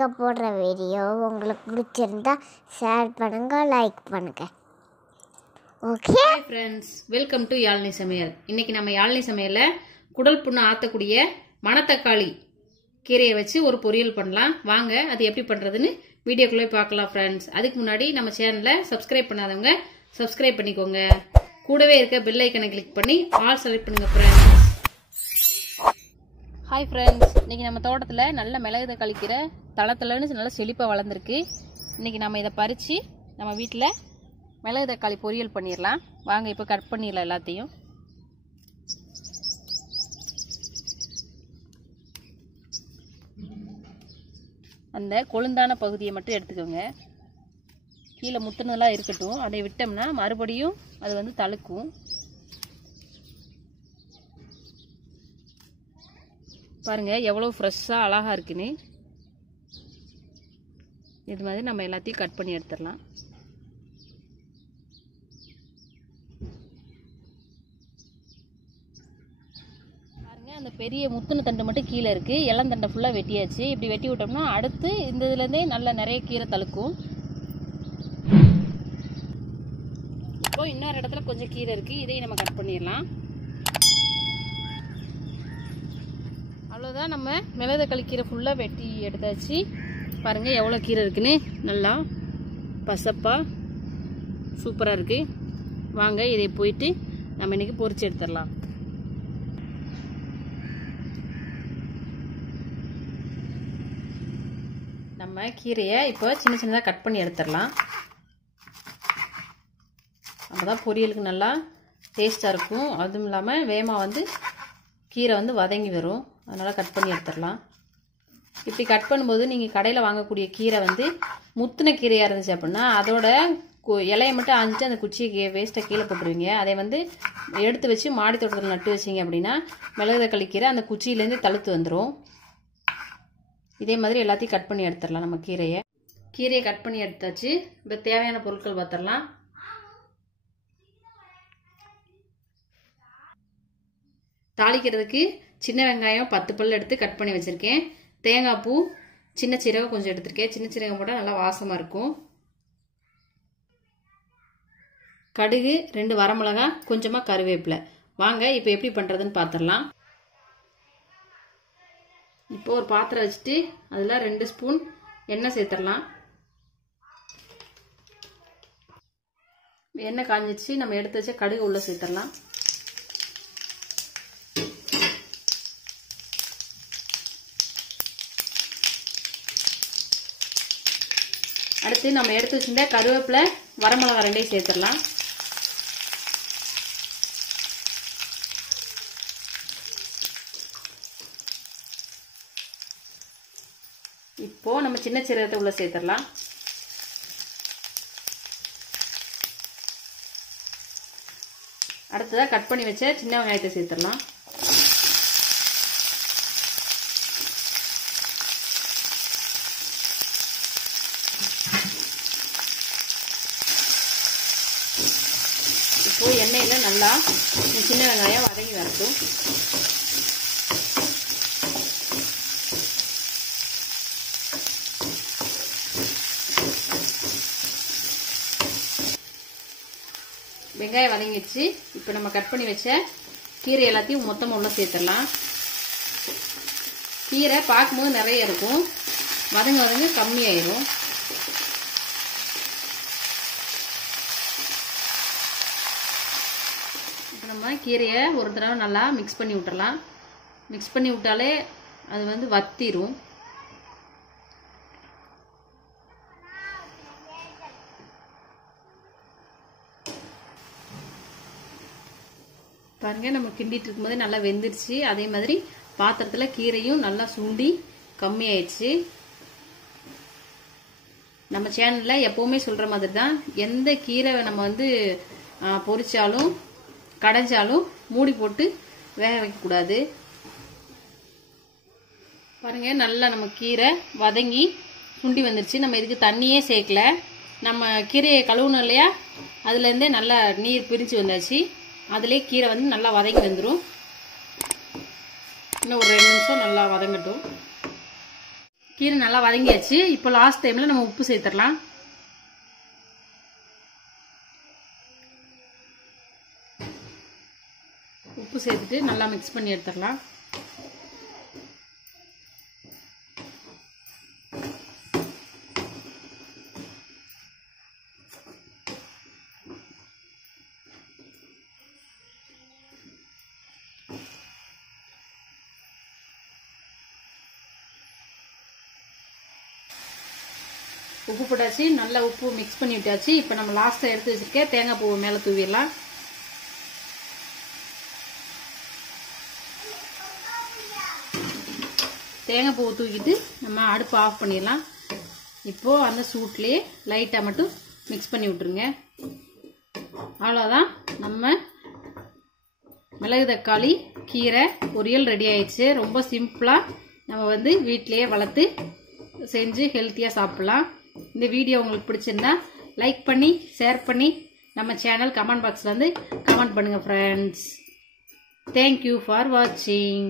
நாங்கள் போடுற வீடியோ உங்களுக்கு பிடிச்சிருந்தா ஷேர் பண்ணுங்கள், லைக் பண்ணுங்கள். Okay friends, welcome to Yazhini சமையல். இன்னைக்கு நம்ம யாழ்னி சமையலில் குடல் புண்ணு ஆற்றக்கூடிய மணத்தக்காளி கீரையை வச்சு ஒரு பொரியல் பண்ணலாம். வாங்க அது எப்படி பண்ணுறதுன்னு வீடியோக்குள்ளே பார்க்கலாம் ஃப்ரெண்ட்ஸ். அதுக்கு முன்னாடி நம்ம சேனலை சப்ஸ்கிரைப் பண்ணாதவங்க சப்ஸ்கிரைப் பண்ணிக்கோங்க. கூடவே இருக்க பெல் ஐக்கனை கிளிக் பண்ணி ஆல் செலக்ட் பண்ணுங்க ஃப்ரெண்ட்ஸ். ஹாய் ஃப்ரெண்ட்ஸ், இன்னைக்கு நம்ம தோட்டத்தில் நல்ல மிளகு தக்காளி கீரை தளத்தலன்னு நல்லா செழிப்பாக வளர்ந்துருக்கு. இன்னைக்கு நம்ம இதை பறித்து நம்ம வீட்டில் மிளகு தக்காளி பொரியல் பண்ணிடலாம். வாங்க இப்போ கட் பண்ணிடலாம் எல்லாத்தையும். அந்த கொழுந்தான பகுதியை மட்டும் எடுத்துக்கோங்க. கீழே முத்துனதெல்லாம் இருக்கட்டும். அதை விட்டோம்னா மறுபடியும் அது வந்து தழுக்கும். பாருங்க எவ்வளோ ஃப்ரெஷ்ஷாக அழகாக இருக்குன்னு. இது மாதிரி நம்ம எல்லாத்தையும் கட் பண்ணி எடுத்துடலாம். அந்த பெரிய முத்துன தண்டு மட்டும் கீழே இருக்கு. இளந்தண்டை ஃபுல்லாக வெட்டியாச்சு. இப்படி வெட்டி விட்டோம்னா அடுத்து இந்த இதுலேருந்தே நல்லா நிறைய கீரை தழுக்கும். இப்போ இன்னொரு இடத்துல கொஞ்சம் கீரை இருக்கு, இதையும் நம்ம கட் பண்ணிடலாம். அவ்வளோதான், நம்ம மிளகு தக்காளி கீரை ஃபுல்லாக வெட்டி எடுத்தாச்சு. பாருங்க எவ்வளோ கீரை இருக்குன்னு. நல்லா பசப்பா சூப்பராக இருக்கு. வாங்க இதை போயிட்டு நம்ம இன்னைக்கு பொரிச்சு எடுத்துடலாம். நம்ம கீரையை இப்போ சின்ன சின்னதாக கட் பண்ணி எடுத்துடலாம். அப்போதான் பொரியலுக்கு நல்லா டேஸ்ட்டாக இருக்கும். அதுவும் இல்லாமல் வேகமாக வந்து கீரை வந்து வதங்கி வரும். அதனால் கட் பண்ணி எடுத்துடலாம். இப்படி கட் பண்ணும்போது நீங்கள் கடையில் வாங்கக்கூடிய கீரை வந்து முத்தின கீரையாக இருந்துச்சு அப்படின்னா அதோட இலையை மட்டும் அஞ்சு அந்த குச்சியை வேஸ்ட்டை கீழே போட்டுருவீங்க. அதை வந்து எடுத்து வச்சு மாடி தோட்டத்தில் நட்டு வச்சிங்க அப்படின்னா மிளகு தக்காளி கீரை அந்த குச்சியிலேருந்து தழுத்து வந்துடும். இதே மாதிரி எல்லாத்தையும் கட் பண்ணி எடுத்துடலாம். நம்ம கீரையை கட் பண்ணி எடுத்தாச்சு. இப்போ தேவையான பொருட்கள் பார்த்துடலாம். தாளிக்கிறதுக்கு சின்ன வெங்காயம் 10 பல் எடுத்து கட் பண்ணி வச்சுருக்கேன். தேங்காய் பூ, சின்ன சீரகம் கொஞ்சம் எடுத்துருக்கேன். சின்ன சீரகம் போட்டால் நல்லா வாசமாக இருக்கும். கடுகு, 2 வரமிளகா, கொஞ்சமாக கருவேப்பிலை. வாங்க இப்போ எப்படி பண்ணுறதுன்னு பார்த்துடலாம். இப்போ ஒரு பாத்திரம் வச்சுட்டு அதில் 2 ஸ்பூன் எண்ணெய் சேர்த்துடலாம். எண்ணெய் காஞ்சிச்சு. நம்ம எடுத்து வச்ச கடுகு உள்ள சேர்த்துடலாம். அடுத்து நம்ம எடுத்து வச்சிருந்த கருவேப்பிலை, வரமிளகா 2 சேர்த்துடலாம். இப்போ நம்ம சின்ன சீரகத்தை உள்ள சேர்த்துடலாம். அடுத்ததா கட் பண்ணி வச்ச சின்ன வெங்காயத்தை சேர்த்துடலாம். இப்போ எண்ணெயில நல்லா சின்ன வெங்காயம் வதங்கி வரட்டும். வெங்காயம் வதங்கிடுச்சு. இப்போ நம்ம கட் பண்ணி வச்ச கீரை எல்லாத்தையும் மொத்தமாக உள்ள சேர்த்துடலாம். கீரை பார்க்கும்போது நிறைய இருக்கும், வதங்க கம்மியாயிரும். இப்போ நம்ம கீரையை ஒரு தடவை நல்லா மிக்ஸ் பண்ணி விட்டுறலாம். மிக்ஸ் பண்ணி விட்டாலே அது வந்து வத்திரும். பாருங்க நம்ம கிண்டிட்டு இருக்கும்போது நல்லா வெந்துருச்சு. அதே மாதிரி பாத்திரத்தில் கீரையும் நல்லா சுண்டி கம்மியாயிடுச்சு. நம்ம சேனலில் எப்போவுமே சொல்கிற மாதிரி தான், எந்த கீரை நம்ம வந்து பொரிச்சாலும் கடைஞ்சாலும் மூடி போட்டு வேக வைக்கக்கூடாது. பாருங்க நல்லா நம்ம கீரை வதங்கி சுண்டி வந்துருச்சு. நம்ம இதுக்கு தண்ணியே சேர்க்கல. நம்ம கீரையை கழுவுனோம் இல்லையா, அதுலேருந்தே நல்லா நீர் பிரிஞ்சு வந்தாச்சு. அதிலே கீரை வந்து நல்லா வதங்கி வந்துடும். இன்னும் ஒரு 2 நிமிஷம் நல்லா வதங்கட்டும். கீரை நல்லா வதங்கியாச்சு. இப்போ லாஸ்ட் டைம்ல நம்ம உப்பு சேர்த்துடலாம். உப்பு சேர்த்துட்டு நல்லா மிக்ஸ் பண்ணி எடுத்துடலாம். உப்பு போட்டாச்சு, நல்லா உப்பு மிக்ஸ் பண்ணி விட்டாச்சு. இப்போ நம்ம லாஸ்ட்டாக எடுத்து வச்சிருக்கேன் தேங்காய் பூவை மேலே தூவிடலாம். தேங்காய் பூவை தூக்கிட்டு நம்ம அடுப்பு ஆஃப் பண்ணிடலாம். இப்போது அந்த சூட்லேயே லைட்டாக மட்டும் மிக்ஸ் பண்ணி விட்டுருங்க. அவ்வளோதான், நம்ம மிளகு தக்காளி கீரை பொரியல் ரெடி ஆயிடுச்சு. ரொம்ப சிம்பிளாக நம்ம வந்து வீட்டிலேயே வளர்த்து செஞ்சு ஹெல்த்தியாக சாப்பிடலாம். இந்த வீடியோ உங்களுக்கு பிடிச்சிருந்தா லைக் பண்ணி ஷேர் பண்ணி நம்ம சேனல் கமெண்ட் பாக்ஸில் வந்து கமெண்ட் பண்ணுங்கள் ஃப்ரெண்ட்ஸ். தேங்க்யூ ஃபார் வாட்சிங்.